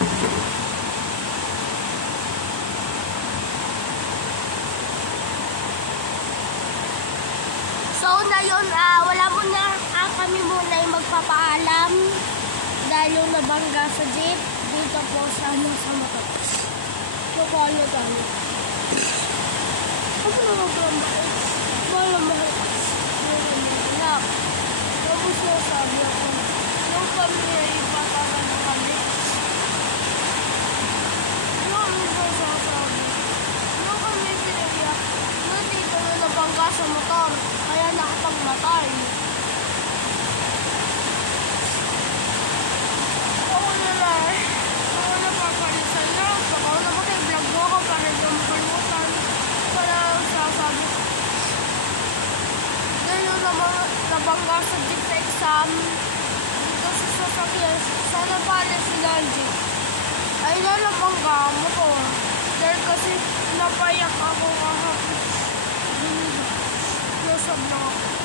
So na yun, wala muna kami muna yung magpapaalam dahil yung nabangga sa jeep dito po sa motor. So paano tayo? Ano na magpapaalam? Wala mahal. Tapos na sabi ako, yung kami ay ipatagan na kami. Yung kami pinagyak, dito na nabangga sa motor, kaya nakapagmatay. Ako na papalisan na, ako na mag-vlog mo ako para hindi mo makalimutan. Para sasabi ko. Dahil yung nabangga sa jeep sa exam, dito sa sasakyan, sana pala sila ang jeep. Ay na nabangga mo ko. Dahil kasi napayak ako kahapon. Lusog lang ako.